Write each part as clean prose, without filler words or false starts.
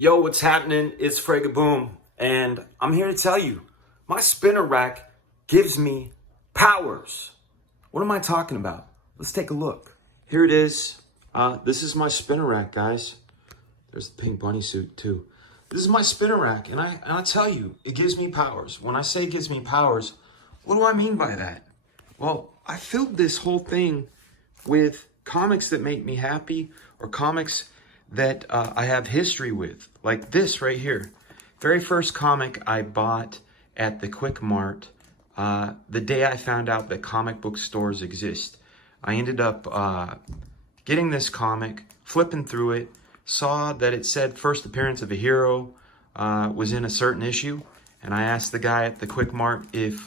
Yo, what's happening? It's Fregaboom, and I'm here to tell you, my spinner rack gives me powers. What am I talking about? Let's take a look. Here it is. This is my spinner rack, guys. There's the pink bunny suit too. This is my spinner rack, and I tell you, it gives me powers. When I say it gives me powers, what do I mean by that? Well, I filled this whole thing with comics that make me happy, or comics that I have history with, like this right here. Very first comic I bought at the Quick Mart the day I found out that comic book stores exist. I ended up getting this comic, flipping through it, saw that it said first appearance of a hero was in a certain issue, and I asked the guy at the Quick Mart if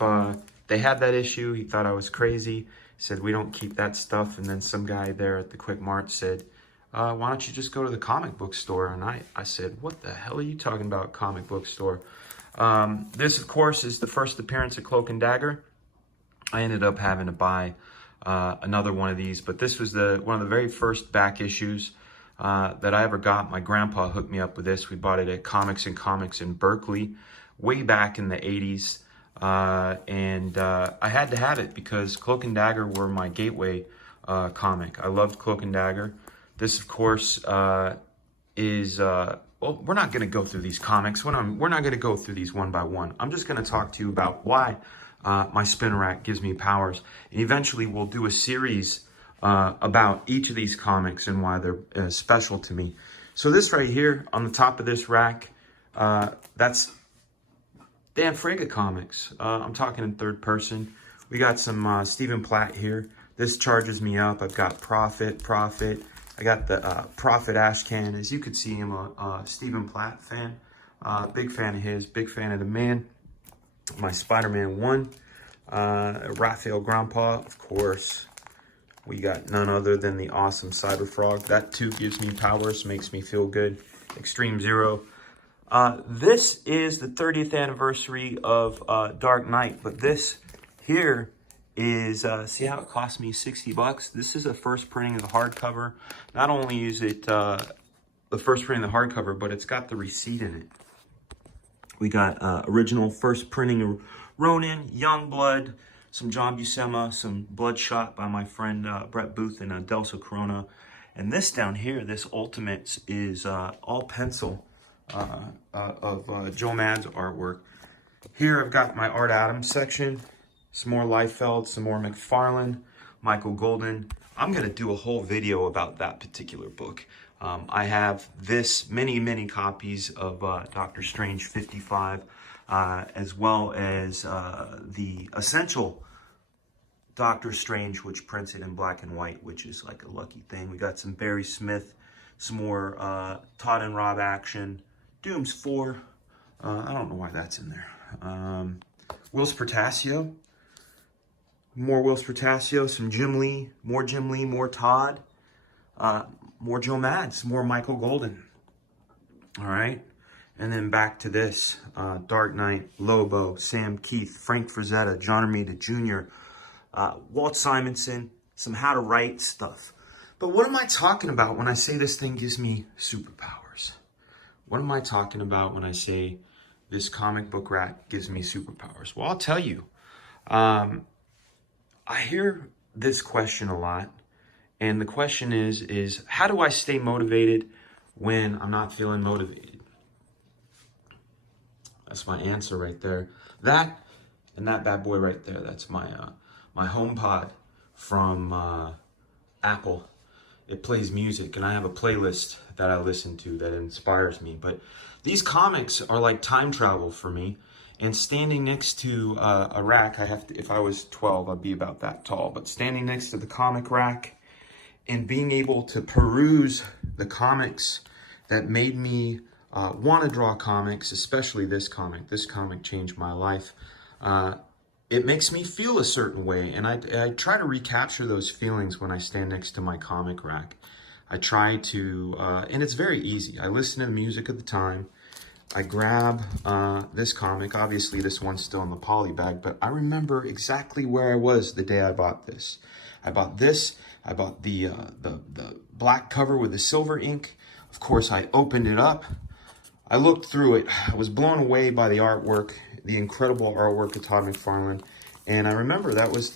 they had that issue. He thought I was crazy. He said, "We don't keep that stuff." And then some guy there at the Quick Mart said, "Why don't you just go to the comic book store?" And I said, "What the hell are you talking about, comic book store?" This, of course, is the first appearance of Cloak and Dagger. I ended up having to buy another one of these, but this was one of the very first back issues that I ever got. My grandpa hooked me up with this. We bought it at Comics and Comics in Berkeley way back in the 80s. And I had to have it because Cloak and Dagger were my gateway comic. I loved Cloak and Dagger. This, of course, is, well, we're not going to go through these comics. We're not going to go through these one by one. I'm just going to talk to you about why my spinner rack gives me powers. And eventually we'll do a series about each of these comics and why they're special to me. So this right here on the top of this rack, that's Dan Fraga comics. I'm talking in third person. We got some Stephen Platt here. This charges me up. I've got Prophet. I got the Prophet Ashcan. As you could see, I'm a Stephen Platt fan. Big fan of his. Big fan of the man. My Spider-Man 1. Raphael Grandpa, of course. We got none other than the awesome Cyberfrog. That too gives me powers, makes me feel good. Extreme Zero. This is the 30th anniversary of Dark Knight, but this here is, see how it cost me $60? This is a first printing of the hardcover. Not only is it the first printing of the hardcover, but it's got the receipt in it. We got original first printing of Ronin, Youngblood, some John Buscema, some Bloodshot by my friend Brett Booth and Delso Corona. And this down here, this Ultimates, is all pencil of Joe Mad's artwork. Here I've got my Art Adams section, some more Liefeld, some more McFarlane, Michael Golden. I'm going to do a whole video about that particular book. I have many copies of Doctor Strange 55, as well as the Essential Doctor Strange, which prints it in black and white, which is like a lucky thing. We got some Barry Smith, some more Todd and Rob action, Dooms 4. I don't know why that's in there. Whilce Portacio. More Whilce Portacio, some Jim Lee, more Todd, more Joe Mads, more Michael Golden. All right. And then back to this, Dark Knight, Lobo, Sam Keith, Frank Frazetta, John Romita Jr., Walt Simonson, some How to Write stuff. But what am I talking about when I say this thing gives me superpowers? What am I talking about when I say this comic book rack gives me superpowers? Well, I'll tell you. I hear this question a lot, and the question is how do I stay motivated when I'm not feeling motivated? That's my answer right there. That and that bad boy right there, that's my my HomePod from Apple. It plays music, and I have a playlist that I listen to that inspires me. But these comics are like time travel for me. And standing next to a rack, if I was 12, I'd be about that tall. But standing next to the comic rack and being able to peruse the comics that made me want to draw comics, especially this comic. This comic changed my life. It makes me feel a certain way, and I try to recapture those feelings when I stand next to my comic rack. I try to, and it's very easy. I listen to the music at the time. I grab this comic. Obviously, this one's still in the poly bag, but I remember exactly where I was the day I bought this. I bought this. I bought the black cover with the silver ink. Of course, I opened it up. I looked through it. I was blown away by the artwork, the incredible artwork of Todd McFarlane. And I remember that was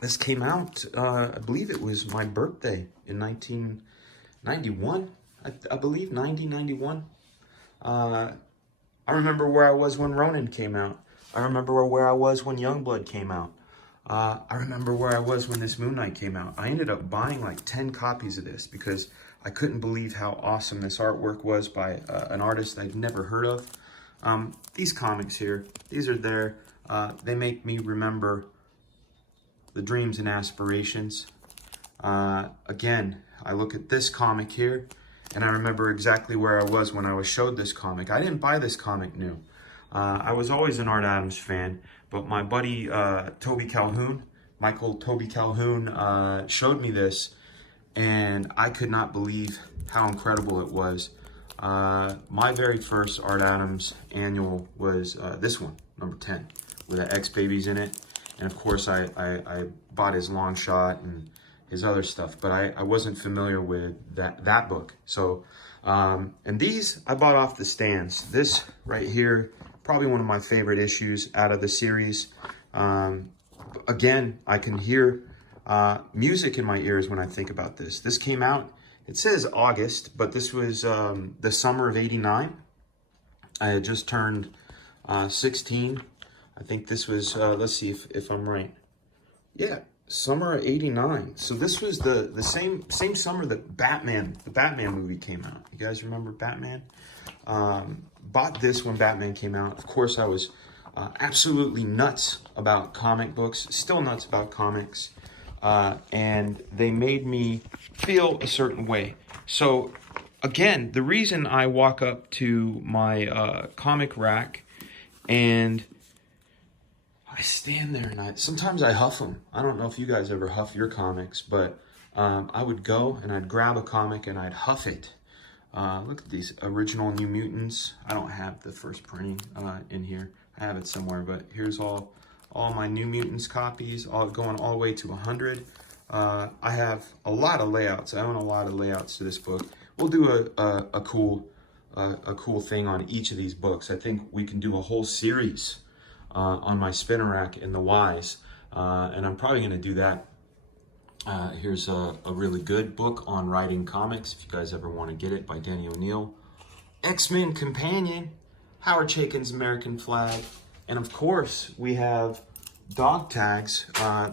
this came out, I believe it was my birthday in 1991. I believe 1991. I remember where I was when Ronin came out. I remember where I was when Youngblood came out. I remember where I was when this Moon Knight came out. I ended up buying like 10 copies of this because I couldn't believe how awesome this artwork was by an artist I'd never heard of. These comics here, these are there. They make me remember the dreams and aspirations. Again, I look at this comic here and I remember exactly where I was when I was showed this comic. I didn't buy this comic new. I was always an Art Adams fan, but my buddy Toby Calhoun, Michael Toby Calhoun, showed me this, and I could not believe how incredible it was. My very first Art Adams annual was this one, number 10, with the X-Babies in it. And of course, I bought his Long Shot and his other stuff, but I wasn't familiar with that book. So, and these I bought off the stands. This right here, probably one of my favorite issues out of the series. Again, I can hear music in my ears when I think about this. This came out, it says August, but this was the summer of '89. I had just turned 16. I think this was, let's see if I'm right. Yeah, summer of '89. So this was the same summer that the Batman movie came out. You guys remember Batman? Bought this when Batman came out. Of course, I was absolutely nuts about comic books, still nuts about comics, and they made me feel a certain way. So again, the reason I walk up to my comic rack and I stand there and sometimes I huff them. I don't know if you guys ever huff your comics, but I would go and I'd grab a comic and I'd huff it. Look at these original New Mutants. I don't have the first printing in here. I have it somewhere, but here's all my New Mutants copies, all going all the way to 100. I have a lot of layouts. I own a lot of layouts to this book. We'll do a cool thing on each of these books. I think we can do a whole series on my spinner rack in the Wise, and I'm probably going to do that. Here's a really good book on writing comics, if you guys ever want to get it, by Danny O'Neill. X-Men Companion, Howard Chaykin's American Flag. And of course, we have dog tags.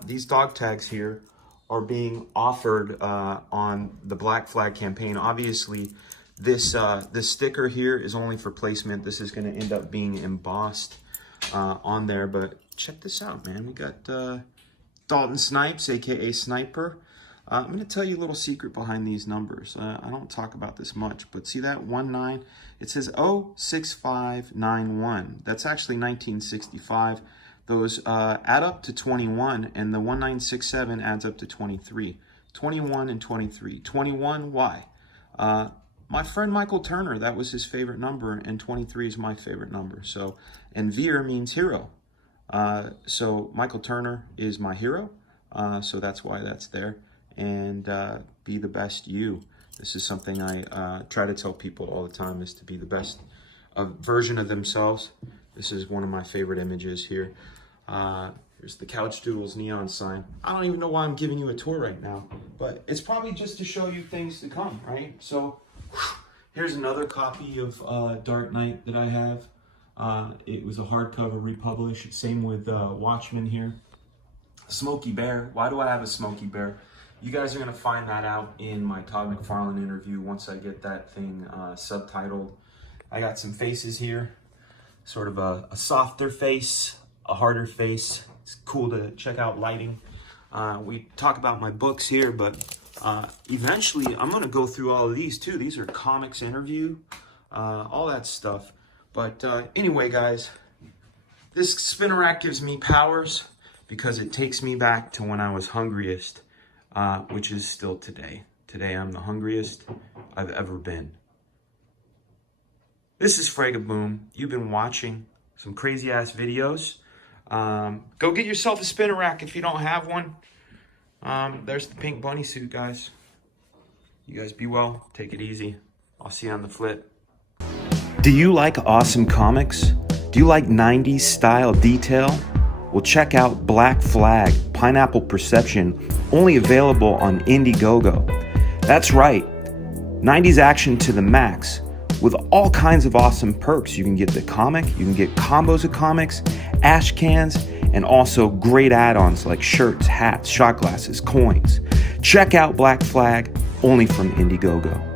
These dog tags here are being offered on the Black Flag campaign. Obviously, this sticker here is only for placement. This is going to end up being embossed on there, but check this out, man. We got Dalton Snipes, aka Sniper. I'm going to tell you a little secret behind these numbers. I don't talk about this much, but see that 19? It says 06591. That's actually 1965. Those add up to 21, and the 1967 adds up to 23. 21 and 23. 21, why? My friend Michael Turner, that was his favorite number, and 23 is my favorite number. So, and Veer means hero. So Michael Turner is my hero, so that's why that's there. And be the best you. This is something I try to tell people all the time, is to be the best version of themselves. This is one of my favorite images here. Here's the Couch Doodles neon sign. I don't even know why I'm giving you a tour right now, but it's probably just to show you things to come, right? So here's another copy of Dark Knight that I have. It was a hardcover republished. Same with Watchmen here. Smokey Bear. Why do I have a Smokey Bear? You guys are going to find that out in my Todd McFarlane interview once I get that thing subtitled. I got some faces here. Sort of a softer face, a harder face. It's cool to check out lighting. We talk about my books here, but eventually I'm going to go through all of these too. These are comics interview, all that stuff. But anyway, guys, this spinner rack gives me powers because it takes me back to when I was hungriest, which is still today. Today, I'm the hungriest I've ever been. This is Fragaboom. You've been watching some crazy-ass videos. Go get yourself a spinner rack if you don't have one. There's the pink bunny suit, guys. You guys be well. Take it easy. I'll see you on the flip. Do you like awesome comics? Do you like 90s style detail? Well, check out Black Flag, Pineapple Perception, only available on Indiegogo. That's right, 90s action to the max with all kinds of awesome perks. You can get the comic, you can get combos of comics, ash cans, and also great add-ons like shirts, hats, shot glasses, coins. Check out Black Flag, only from Indiegogo.